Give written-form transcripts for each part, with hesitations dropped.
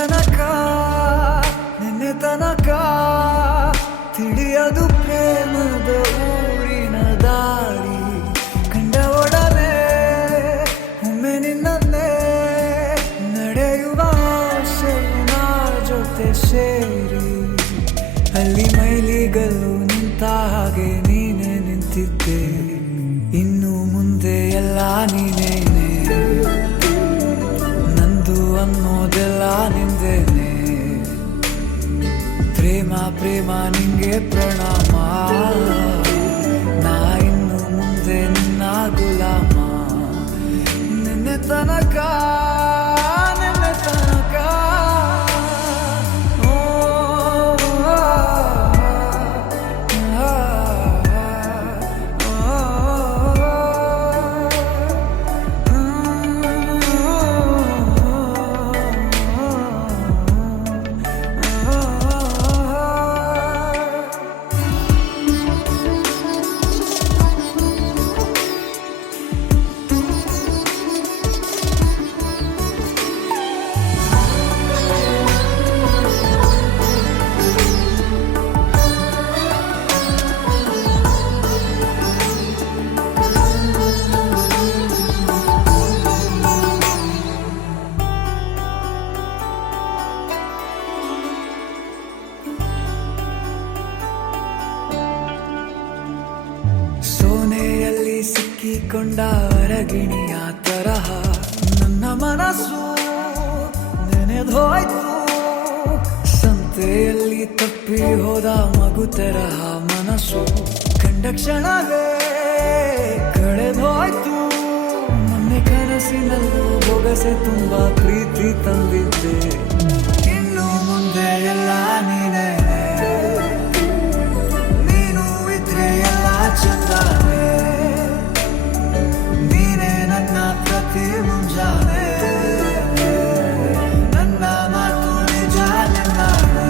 ತನಕ ನಿನ್ನೆ ತನಕ ತಿಳಿಯದು ಪ್ರೇಮದ ಊರಿನ ದಾರಿ ಕಂಡ ಒಡನೆ ಒಮ್ಮೆ ನಿನ್ನನ್ನೇ ನಡೆಯುವ ಆಸೆಯ ಜೊತೆ ಸೇರಿ ಅಲ್ಲಿ ಮೈಲಿಗಲ್ಲು ನಿಂತ ಹಾಗೆ ನೀನೆ ನಿಂತಿದ್ದೆ ಇನ್ನು ಮುಂದೆ ಎಲ್ಲ ನೀನೇನೆ ನಂದು ಅನ್ನೋದೆಲ್ಲ ನಿಂದೇನೆ ಪ್ರೇಮ ಪ್ರೇಮ ನಿಂಗೆ ಪ್ರಣಾಮ ನಾ ಇನ್ನು ಮುಂದೆ ನಿನ್ನ ಗುಲಾಮ ನಿನ್ನೆ ತನಕ ನಿನ್ನೆ ತನಕ ಸೋನೆಯಲ್ಲಿ ಸಿಕ್ಕಿಕೊಂಡ ಅರಗಿಣಿಯ ತರಹ ನನ್ನ ಮನಸ್ಸು ನೆನೆದೋಯ್ತು ಸಂತೆಯಲ್ಲಿ ತಪ್ಪಿ ಹೋದ ಮಗು ತರಹ ಮನಸ್ಸು ಕಂಡ ಕ್ಷಣವೇ ಕಳೆದೋಯ್ತು ಮೊನ್ನೆ ಕನಸಿನಲ್ಲೂ ಬೊಗಸೆ ತುಂಬಾ ಪ್ರೀತಿ ತಂದಿದ್ದೆ ಇನ್ನು ಮುಂದೆ ಎಲ್ಲ ನೀನೇ ಚಂದಾನೆ ನೀನೇ ನನ್ನ ಪ್ರತಿ ಮುಂಜಾನೆ ನನ್ನ ಮಾತು ನಿಜ ನಿನ್ನಾನೆ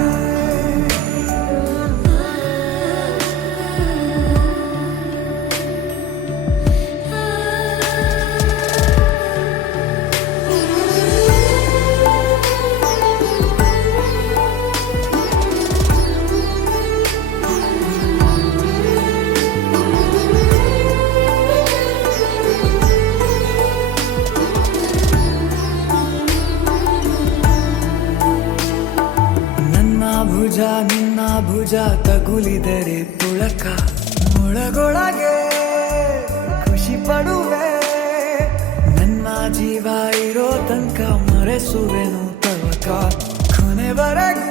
ಭುಜ ನಿನ್ನ ಭುಜ ತಗುಲಿದರೆ ಪುಳಕ ಮುಳಗೊಳಗೆ ಖುಷಿ ಪಡುವೆ ನನ್ನ ಜೀವ ಇರೋ ತನಕ ಮರೆಸುವೆನು ತವಕ ಕೊನೆವರೆಗೂ